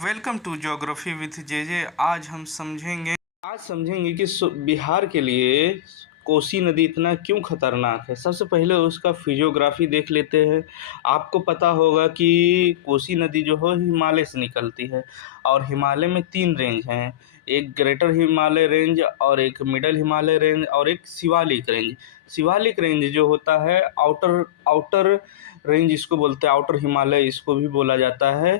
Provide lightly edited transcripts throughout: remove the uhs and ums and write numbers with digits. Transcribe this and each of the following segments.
Welcome to geography with J. आज समझेंगे कि बिहार के लिए कोसी नदी इतना क्यों खतरनाक है। सबसे पहले उसका फिजियोग्राफी देख लेते हैं। आपको पता होगा कि कोसी नदी जो है हिमालय से निकलती है और हिमालय में 3 रेंज हैं, एक ग्रेटर हिमालय रेंज और एक मिडल हिमालय रेंज और एक शिवालिक रेंज। शिवालिक रेंज जो होता है आउटर आउटर रेंज इसको बोलते हैं, आउटर हिमालय इसको भी बोला जाता है।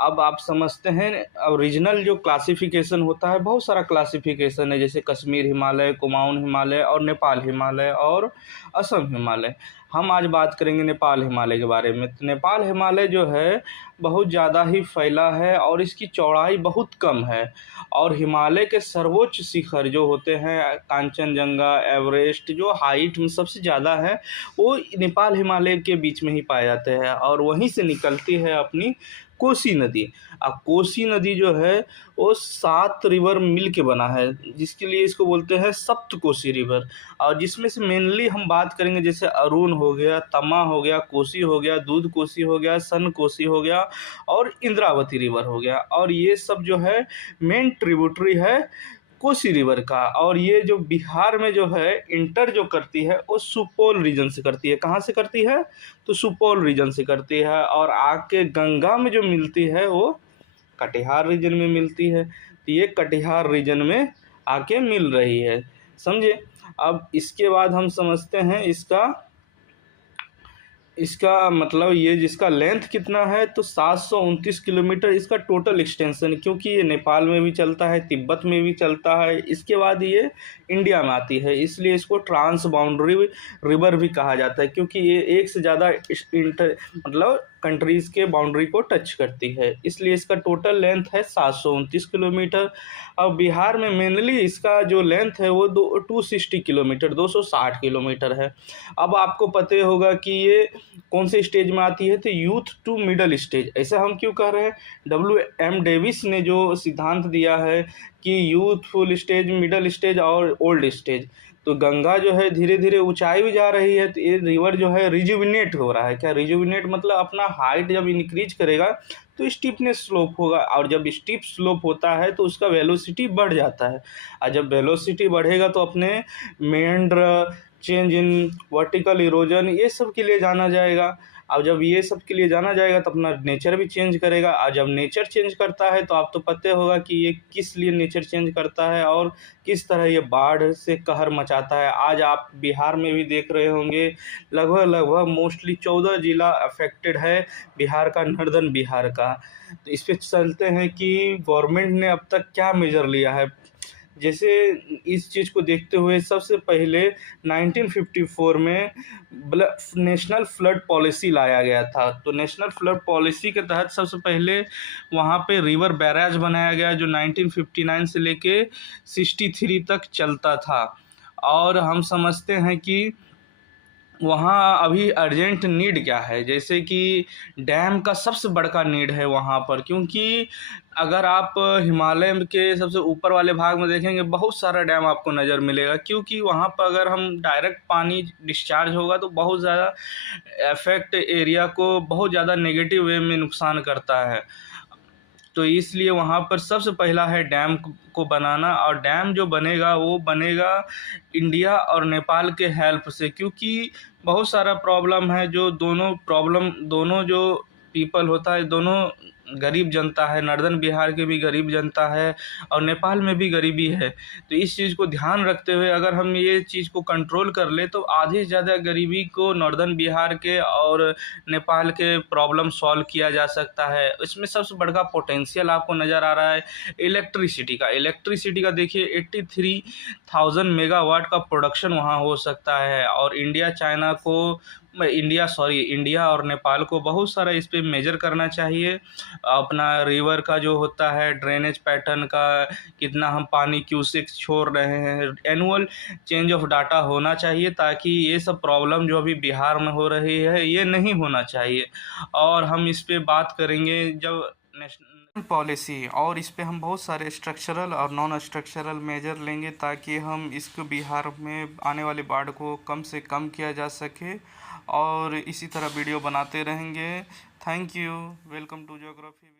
अब आप समझते हैं ओरिजिनल जो क्लासिफिकेशन होता है, बहुत सारा क्लासिफिकेशन है, जैसे कश्मीर हिमालय, कुमाऊन हिमालय और नेपाल हिमालय और असम हिमालय। हम आज बात करेंगे नेपाल हिमालय के बारे में। तो नेपाल हिमालय जो है बहुत ज़्यादा ही फैला है और इसकी चौड़ाई बहुत कम है और हिमालय के सर्वोच्च शिखर जो होते हैं कांचनजंगा, एवरेस्ट, जो हाइट में सबसे ज़्यादा है वो नेपाल हिमालय के बीच में ही पाए जाते हैं और वहीं से निकलती है अपनी कोसी नदी। अब कोसी नदी जो है वो 7 रिवर मिल के बना है, जिसके लिए इसको बोलते हैं सप्त कोसी रिवर। और जिसमें से मेनली हम बात करेंगे जैसे अरुण हो गया, तमा हो गया, कोसी हो गया, दूध कोसी हो गया, सन कोसी हो गया और इंद्रावती रिवर हो गया। और ये सब जो है मेन ट्रिब्यूटरी है कोसी रिवर का। और ये जो बिहार में जो है इंटर जो करती है वो सुपौल रीजन से करती है। कहाँ से करती है? तो सुपौल रीजन से करती है और आके गंगा में जो मिलती है वो कटिहार रीजन में मिलती है। तो ये कटिहार रीजन में आके मिल रही है, समझे। अब इसके बाद हम समझते हैं इसका मतलब ये जिसका लेंथ कितना है, तो 729 किलोमीटर इसका टोटल एक्सटेंशन, क्योंकि ये नेपाल में भी चलता है, तिब्बत में भी चलता है, इसके बाद ये इंडिया में आती है, इसलिए इसको ट्रांस बाउंड्री रिवर भी कहा जाता है, क्योंकि ये एक से ज़्यादा मतलब कंट्रीज़ के बाउंड्री को टच करती है, इसलिए इसका टोटल लेंथ है 729 किलोमीटर। अब बिहार में मेनली इसका जो लेंथ है वो 260 किलोमीटर 260 किलोमीटर है। अब आपको पता होगा कि ये कौन से स्टेज में आती है, तो यूथ टू मिडल स्टेज। ऐसा हम क्यों कह रहे हैं? WM डेविस ने जो सिद्धांत दिया है कि यूथफुल स्टेज, मिडल स्टेज और ओल्ड स्टेज। तो गंगा जो है धीरे धीरे ऊंचाई भी जा रही है, तो ये रिवर जो है रिजुविनेट हो रहा है। क्या रिजुविनेट मतलब? अपना हाइट जब इंक्रीज करेगा तो स्टीपनेस स्लोप होगा, और जब स्टीप स्लोप होता है तो उसका वेलोसिटी बढ़ जाता है, और जब वेलोसिटी बढ़ेगा तो अपने मेंड्र, चेंज इन वर्टिकल इरोजन, ये सब के लिए जाना जाएगा। अब जब ये सब के लिए जाना जाएगा तो अपना नेचर भी चेंज करेगा, और जब नेचर चेंज करता है तो आप तो पता होगा कि ये किस लिए नेचर चेंज करता है और किस तरह ये बाढ़ से कहर मचाता है। आज आप बिहार में भी देख रहे होंगे लगभग मोस्टली 14 ज़िला अफेक्टेड है बिहार का, नॉर्दर्न बिहार का। तो इस पर चलते हैं कि गवर्नमेंट ने अब तक क्या मेजर लिया है। जैसे इस चीज़ को देखते हुए सबसे पहले 1954 में नेशनल फ्लड पॉलिसी लाया गया था। तो नेशनल फ्लड पॉलिसी के तहत सबसे पहले वहाँ पे रिवर बैराज बनाया गया, जो 1959 से लेके 63 तक चलता था। और हम समझते हैं कि वहाँ अभी अर्जेंट नीड क्या है, जैसे कि डैम का सबसे बड़का नीड है वहाँ पर, क्योंकि अगर आप हिमालय के सबसे ऊपर वाले भाग में देखेंगे बहुत सारा डैम आपको नज़र मिलेगा, क्योंकि वहाँ पर अगर हम डायरेक्ट पानी डिस्चार्ज होगा तो बहुत ज़्यादा इफेक्ट एरिया को बहुत ज़्यादा नेगेटिव वे में नुकसान करता है। तो इसलिए वहाँ पर सबसे पहला है डैम को बनाना, और डैम जो बनेगा वो बनेगा इंडिया और नेपाल के हेल्प से, क्योंकि बहुत सारा प्रॉब्लम है, जो दोनों जो पीपल होता है, दोनों गरीब जनता है, नॉर्दर्न बिहार के भी गरीब जनता है और नेपाल में भी गरीबी है। तो इस चीज़ को ध्यान रखते हुए अगर हम ये चीज़ को कंट्रोल कर ले तो आधी से ज़्यादा गरीबी को नॉर्दर्न बिहार के और नेपाल के प्रॉब्लम सॉल्व किया जा सकता है। इसमें सबसे बड़ा पोटेंशियल आपको नज़र आ रहा है इलेक्ट्रिसिटी का देखिए 83,000 मेगावाट का प्रोडक्शन वहाँ हो सकता है, और इंडिया और नेपाल को बहुत सारा इस पे मेजर करना चाहिए। अपना रिवर का जो होता है ड्रेनेज पैटर्न का, कितना हम पानी क्यूसेक छोड़ रहे हैं, एनुअल चेंज ऑफ डाटा होना चाहिए, ताकि ये सब प्रॉब्लम जो अभी बिहार में हो रही है ये नहीं होना चाहिए। और हम इस पे बात करेंगे जब नेशनल पॉलिसी, और इस पे हम बहुत सारे स्ट्रक्चरल और नॉन स्ट्रक्चरल मेजर लेंगे, ताकि हम इसको बिहार में आने वाले बाढ़ को कम से कम किया जा सके, और इसी तरह वीडियो बनाते रहेंगे। Thank you. Welcome to geography.